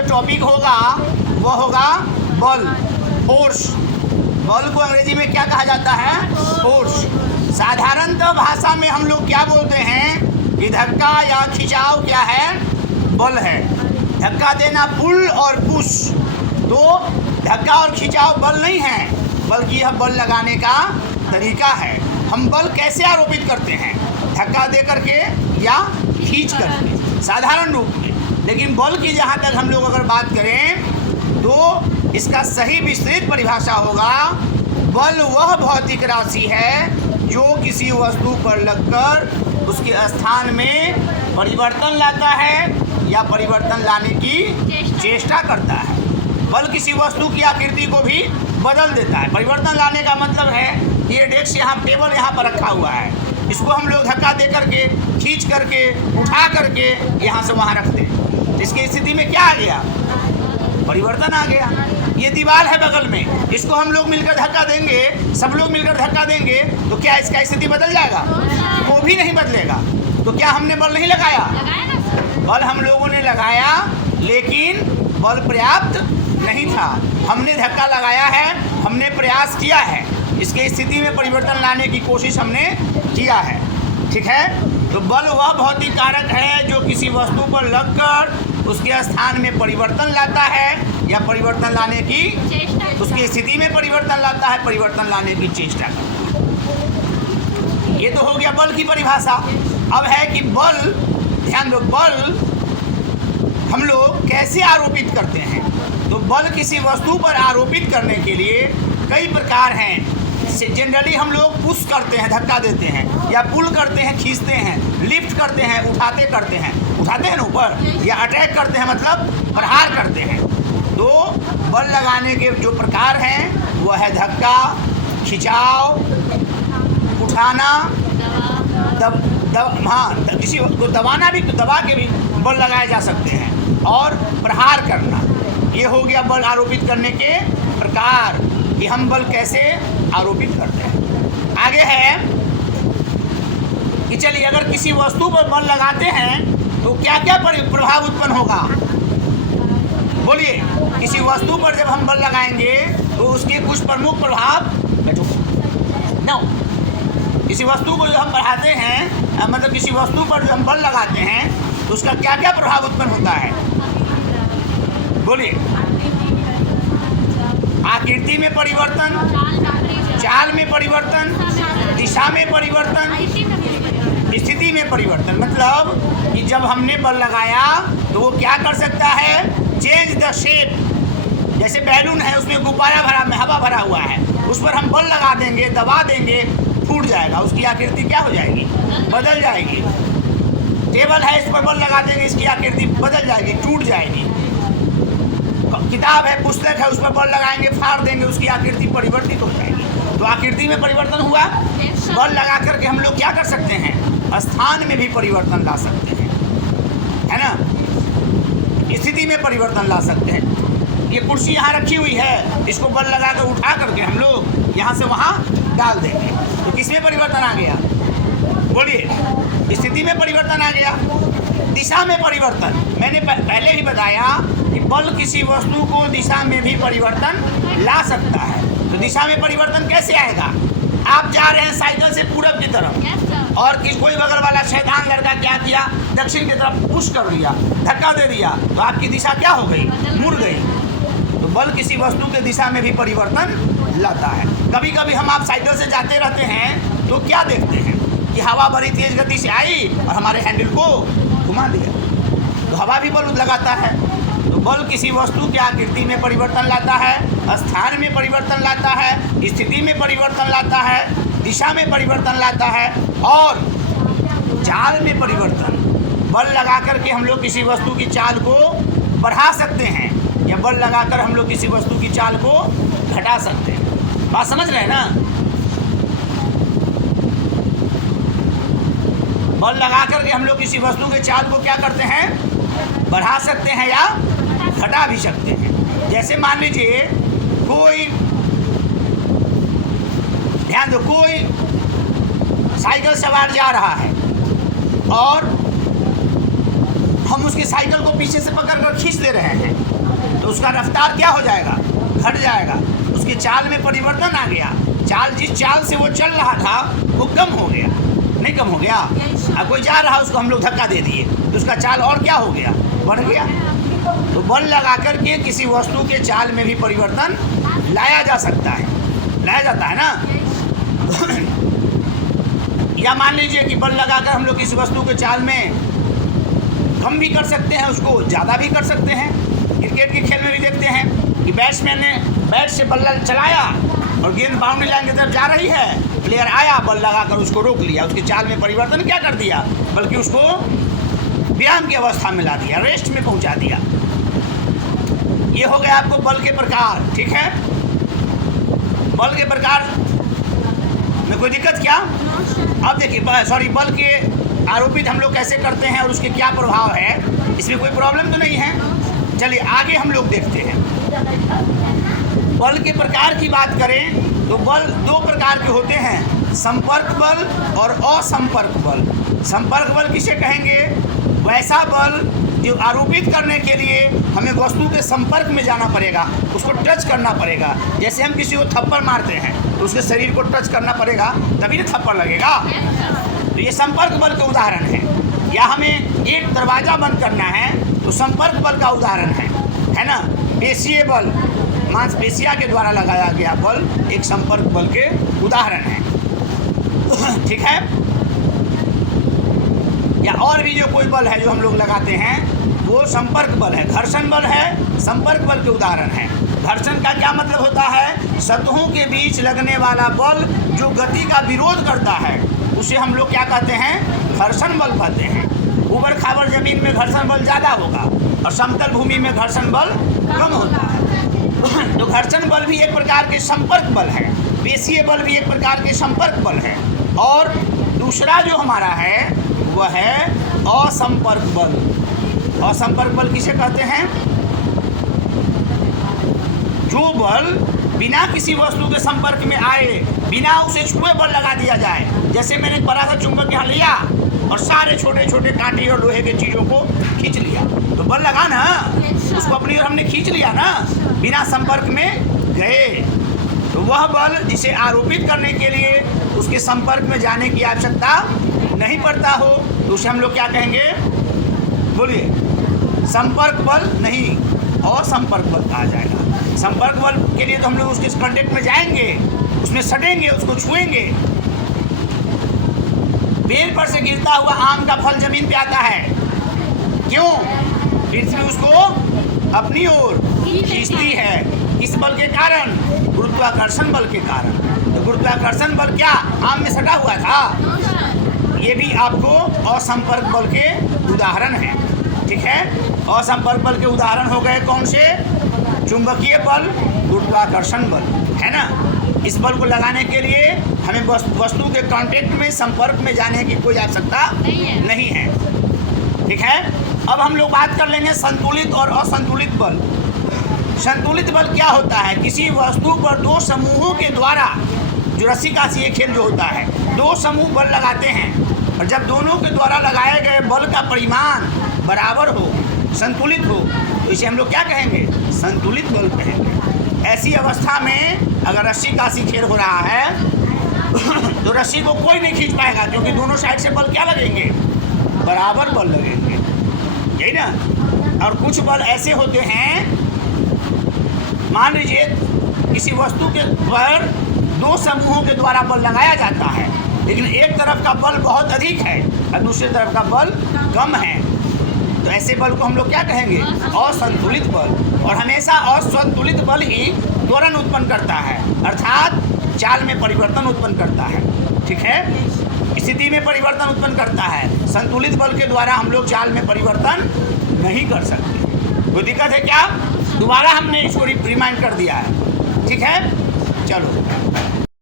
जो टॉपिक होगा वो होगा बल, फोर्स। बल को अंग्रेजी में क्या कहा जाता है? फोर्स। साधारणतः भाषा में हम लोग क्या बोलते हैं कि धक्का या खिंचाव क्या है? बल है। धक्का देना पुल और पुश, तो धक्का और खिंचाव बल नहीं है, बल्कि यह बल लगाने का तरीका है। हम बल कैसे आरोपित करते हैं? धक्का दे करके या खींच करके, साधारण रूप में। लेकिन बल की जहाँ तक हम लोग अगर बात करें तो इसका सही विस्तृत परिभाषा होगा, बल वह भौतिक राशि है जो किसी वस्तु पर लगकर उसके स्थान में परिवर्तन लाता है या परिवर्तन लाने की चेष्टा करता है। बल किसी वस्तु की आकृति को भी बदल देता है। परिवर्तन लाने का मतलब है ये डेस्क यहाँ, टेबल यहाँ पर रखा हुआ है, इसको हम लोग धक्का दे करके, खींच करके, उठा करके यहाँ से वहाँ रख दें। इसकी स्थिति में क्या आ गया? परिवर्तन आ गया। ये दीवार है बगल में, इसको हम लोग मिलकर धक्का देंगे, सब लोग मिलकर धक्का देंगे, तो क्या इसका स्थिति बदल जाएगा? वो भी नहीं बदलेगा। तो क्या हमने बल नहीं लगाया? बल हम लोगों ने लगाया, लेकिन बल पर्याप्त नहीं था। हमने धक्का लगाया है, हमने प्रयास किया है, इसके स्थिति में परिवर्तन लाने की कोशिश हमने किया है। ठीक है, तो बल वह भौतिक कारक है जो किसी वस्तु पर लगकर उसके स्थान में परिवर्तन लाता है या परिवर्तन लाने की उसकी स्थिति में परिवर्तन लाता है, परिवर्तन लाने की चेष्टा करता है। ये तो हो गया बल की परिभाषा। अब है कि बल, ध्यान दो, बल हम लोग कैसे आरोपित करते हैं? तो बल किसी वस्तु पर आरोपित करने के लिए कई प्रकार हैं। जनरली हम लोग पुश करते हैं, धक्का देते हैं, या पुल करते हैं, खींचते हैं, लिफ्ट करते हैं, उठाते करते हैं, उठाते हैं ना ऊपर, या अटैक करते हैं मतलब प्रहार करते हैं। तो बल लगाने के जो प्रकार हैं वह है धक्का, खिंचाव, उठाना, किसी को दबाना भी, दबा के भी बल लगाए जा सकते हैं, और प्रहार करना। ये हो गया बल आरोपित करने के प्रकार कि हम बल कैसे आरोपित करते हैं। आगे है कि चलिए अगर किसी वस्तु पर बल लगाते हैं तो क्या क्या प्रभाव उत्पन्न होगा? बोलिए, किसी वस्तु पर जब हम बल लगाएंगे तो उसके कुछ प्रमुख प्रभाव, किसी वस्तु को जो हम बढ़ाते हैं, मतलब किसी वस्तु पर जो हम बल लगाते हैं तो उसका क्या क्या प्रभाव उत्पन्न होता है? बोलिए। आकृति में परिवर्तन, चाल में परिवर्तन, दिशा में परिवर्तन, स्थिति में परिवर्तन। मतलब कि जब हमने बल लगाया तो वो क्या कर सकता है? Change the shape. जैसे बैलून है, उसमें गुब्बारा भरा में हवा भरा हुआ है, उस पर हम बल लगा देंगे, दबा देंगे, फूट जाएगा, उसकी आकृति क्या हो जाएगी? बदल जाएगी। टेबल है, इस पर बल लगा देंगे, इसकी आकृति बदल जाएगी, टूट जाएगी। किताब है, पुस्तक है, उस पर बल लगाएंगे, फाड़ देंगे, उसकी आकृति परिवर्तित हो जाएगी। तो आकृति में परिवर्तन हुआ। बल लगा करके हम लोग क्या कर सकते हैं? स्थान में भी परिवर्तन ला सकते हैं, है ना? स्थिति में परिवर्तन ला सकते हैं। ये कुर्सी यहाँ रखी हुई है, इसको बल लगा कर उठा करके हम लोग यहाँ से वहाँ डाल देंगे, तो किसमें परिवर्तन आ गया? बोलिए। स्थिति में परिवर्तन आ गया। दिशा में परिवर्तन, मैंने पहले ही बताया कि बल किसी वस्तु को दिशा में भी परिवर्तन ला सकता है। तो दिशा में परिवर्तन कैसे आएगा? आप जा रहे हैं साइकिल से पूरब की तरफ, और कोई बगल वाला शैतान लड़का क्या किया? दक्षिण की तरफ पुश कर दिया, धक्का दे दिया, तो आपकी दिशा क्या हो गई? मुड़ गई। तो बल किसी वस्तु के दिशा में भी परिवर्तन लाता है। कभी कभी हम आप साइकिल से जाते रहते हैं तो क्या देखते हैं कि हवा बड़ी तेज गति से आई और हमारे हैंडल को घुमा दिया, तो हवा भी बल लगाता है। तो बल किसी वस्तु की आकृति में परिवर्तन लाता है, स्थान में परिवर्तन लाता है, स्थिति में परिवर्तन लाता है, दिशा में परिवर्तन लाता है, और चाल में परिवर्तन। बल लगा करके हम लोग किसी वस्तु की चाल को बढ़ा सकते हैं, या बल लगाकर हम लोग किसी वस्तु की चाल को घटा सकते हैं। बात समझ रहे हैं ना? बल लगा करके हम लोग किसी वस्तु के चाल को क्या करते हैं? बढ़ा सकते हैं या घटा भी सकते हैं। जैसे मान लीजिए कोई, ध्यान दो, कोई साइकिल सवार जा रहा है और हम उसकी साइकिल को पीछे से पकड़ कर खींच ले रहे हैं, तो उसका रफ्तार क्या हो जाएगा, घट जाएगा, उसकी चाल में परिवर्तन आ गया। चाल जिस चाल से वो चल रहा था वो कम हो गया, नहीं कम हो गया। अब कोई जा रहा उसको हम लोग धक्का दे दिए तो उसका चाल और क्या हो गया, बढ़ गया। तो बल लगा करके किसी वस्तु के चाल में भी परिवर्तन लाया जा सकता है, लाया जाता है ना। या मान लीजिए कि बल लगाकर हम लोग किसी वस्तु के चाल में कम भी कर सकते हैं, उसको ज़्यादा भी कर सकते हैं। क्रिकेट के खेल में भी देखते हैं कि बैट्समैन ने बैट से बल्ला चलाया और गेंद बाउंड्री लाइन की तरफ जा रही है, प्लेयर आया बल लगाकर उसको रोक लिया, उसकी चाल में परिवर्तन क्या कर दिया, बल्कि उसको विराम की अवस्था में ला दिया, रेस्ट में पहुंचा दिया। ये हो गया आपको बल के प्रकार, ठीक है। बल के प्रकार में कोई दिक्कत क्या? अब देखिए सॉरी, बल के आरोपित हम लोग कैसे करते हैं और उसके क्या प्रभाव है, इसमें कोई प्रॉब्लम तो नहीं है। चलिए आगे हम लोग देखते हैं। बल के प्रकार की बात करें तो बल दो प्रकार के होते हैं, संपर्क बल और असंपर्क बल। संपर्क बल किसे कहेंगे? वैसा बल जो आरोपित करने के लिए हमें वस्तु के संपर्क में जाना पड़ेगा, उसको टच करना पड़ेगा। जैसे हम किसी को थप्पड़ मारते हैं तो उसके शरीर को टच करना पड़ेगा तभी ना थप्पड़ लगेगा। तो ये संपर्क बल के उदाहरण है। या हमें एक दरवाज़ा बंद करना है तो संपर्क बल का उदाहरण है ना। पेशीय बल, मांसपेशिया के द्वारा लगाया गया बल एक संपर्क बल के उदाहरण है, ठीक है। या और भी जो कोई बल है जो हम लोग लगाते हैं वो संपर्क बल है। घर्षण बल है, संपर्क बल के उदाहरण है। घर्षण का क्या मतलब होता है? सतहों के बीच लगने वाला बल जो गति का विरोध करता है उसे हम लोग क्या कहते हैं? घर्षण बल कहते हैं। ऊबड़ खाबड़ जमीन में घर्षण बल ज़्यादा होगा और समतल भूमि में घर्षण बल कम होता है। तो घर्षण बल भी एक प्रकार के संपर्क बल है, पेशीय बल भी एक प्रकार के संपर्क बल है। और दूसरा जो हमारा है वह है असंपर्क बल। असंपर्क बल किसे कहते हैं? जो बल बिना किसी वस्तु के संपर्क में आए, बिना उसे छुए बल लगा दिया जाए। जैसे मैंने एक बड़ा सा चुंबक यहाँ लिया और सारे छोटे छोटे कांटे और लोहे के चीज़ों को खींच लिया, तो बल लगा ना, उसको अपनी ओर हमने खींच लिया ना, बिना संपर्क में गए। तो वह बल जिसे आरोपित करने के लिए उसके संपर्क में जाने की आवश्यकता नहीं पड़ता हो तो उसे हम लोग क्या कहेंगे? बोलिए। संपर्क बल नहीं, और संपर्क बल कहा जाएगा। संपर्क बल के लिए तो हम लोग उसके कांटेक्ट में जाएंगे, उसमें सटेंगे, उसको छुएंगे। पेड़ पर से गिरता हुआ आम का फल जमीन पे आता है, क्यों? पृथ्वी उसको अपनी ओर खींचती है। इस बल के कारण, गुरुत्वाकर्षण बल के कारण। तो गुरुत्वाकर्षण बल क्या आम में सटा हुआ था? ये भी आपको असंपर्क बल के उदाहरण हैं, ठीक है। असंपर्क बल के उदाहरण हो गए कौन से? चुंबकीय बल, गुरुत्वाकर्षण बल, है ना। इस बल को लगाने के लिए हमें वस्तु के कांटेक्ट में, संपर्क में जाने की कोई आवश्यकता नहीं है, ठीक है। अब हम लोग बात कर लेंगे संतुलित और असंतुलित बल। संतुलित बल क्या होता है? किसी वस्तु पर दो समूहों के द्वारा, जो रस्सी कासी ये खेल जो होता है, दो समूह बल लगाते हैं और जब दोनों के द्वारा लगाए गए बल का परिमाण बराबर हो, संतुलित हो, तो इसे हम लोग क्या कहेंगे? संतुलित बल कहेंगे। ऐसी अवस्था में अगर रस्सी कासी खेल हो रहा है तो रस्सी को कोई नहीं खींच पाएगा, क्योंकि दोनों साइड से बल क्या लगेंगे? बराबर बल लगेंगे, यही ना। और कुछ बल ऐसे होते हैं, मान लीजिए किसी वस्तु के पर दो समूहों के द्वारा बल लगाया जाता है, लेकिन एक तरफ का बल बहुत अधिक है और दूसरी तरफ का बल कम है, तो ऐसे बल को हम लोग क्या कहेंगे? असंतुलित बल। और हमेशा असंतुलित बल ही त्वरण उत्पन्न करता है, अर्थात चाल में परिवर्तन उत्पन्न करता है, ठीक है। स्थिति में परिवर्तन उत्पन्न करता है। संतुलित बल के द्वारा हम लोग चाल में परिवर्तन नहीं कर सकते। कोई दिक्कत है क्या? दोबारा हमने इसको रिमाइंड कर दिया है, ठीक है। चलो।